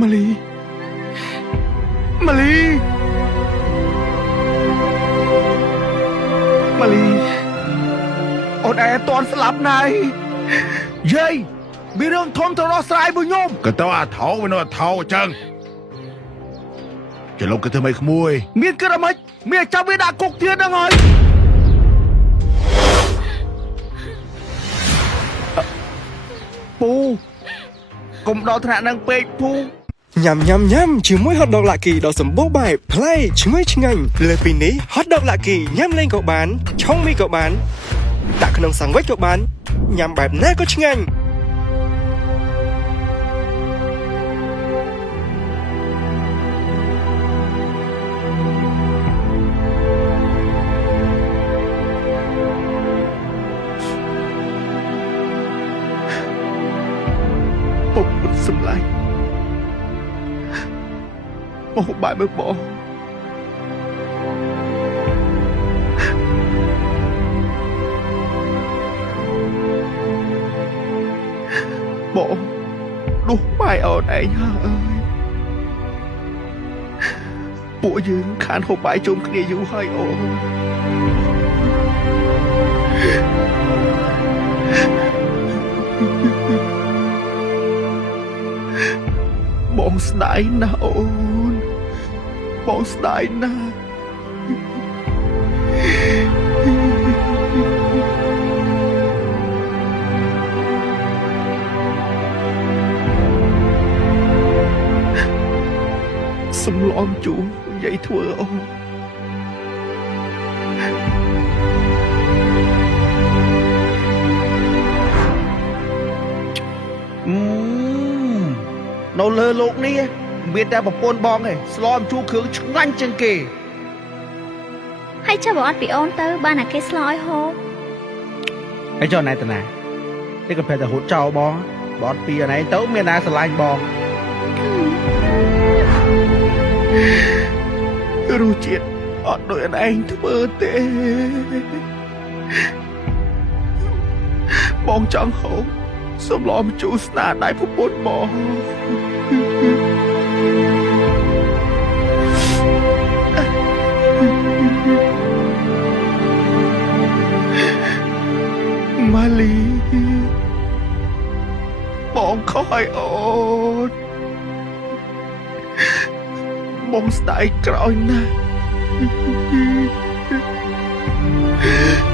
ម៉ាលីម៉ាលីម៉ាលីអូនឯងអត់ទាន់ស្លាប់ណៃយាយមានរឿងធំទៅដោះស្រាយមួយខ្ញុំក៏ទៅអាថោវិញអាថោចឹងចលុកក៏ធ្វើមិនក្មួយមានក្រមិចមានចាំវាដាក់គុកទៀតហ្នឹងហើយពូកុំដល់ថ្នាក់នឹងពេកពូញ៉ាំជាមួយ hot dog Lucky ដ៏សម្បូរបែបប្លែកឈ្ងុយឆ្ងាញ់លើពីនេះ hot dog Lucky ញ៉ាំលេងក៏បានឆុងមីក៏បានដាក់ក្នុងសាំងវិចក៏បានញ៉ាំបែបណាក៏ឆ្ងាញ់ពុកពុតសម្លាញ់មកបាយមើលបងបងដួសបាយអូនឯងហើយពួកយើងខានហូបបាយជុំគ្នាយូរហើយអូនបងស្ដាយណាស់អូនបងស្ដាយណាស់សំឡំជូរនិយាយធ្វើអូននៅលើលោកនេះមានតែប្រពន្ធបងឯងស្លមជួគ្រឿងឆ្ងាញ់ជាងគេហើយចាំបើអត់ពីអូនទៅបានតែគេស្លឲ្យហូបហើយចុះណែតាណានេះក៏ប្រែតែហូតចោលបងបើអត់ពីអណៃទៅមានណាស្រឡាញ់បងរសជាតិអត់ដូចអណឯងធ្វើទេបងចង់ហូបសំឡំជូរស្នាដៃប្រពន្ធបងម៉ាលីបងខំឲ្យអូនបងស្ដាយក្រោយណាស់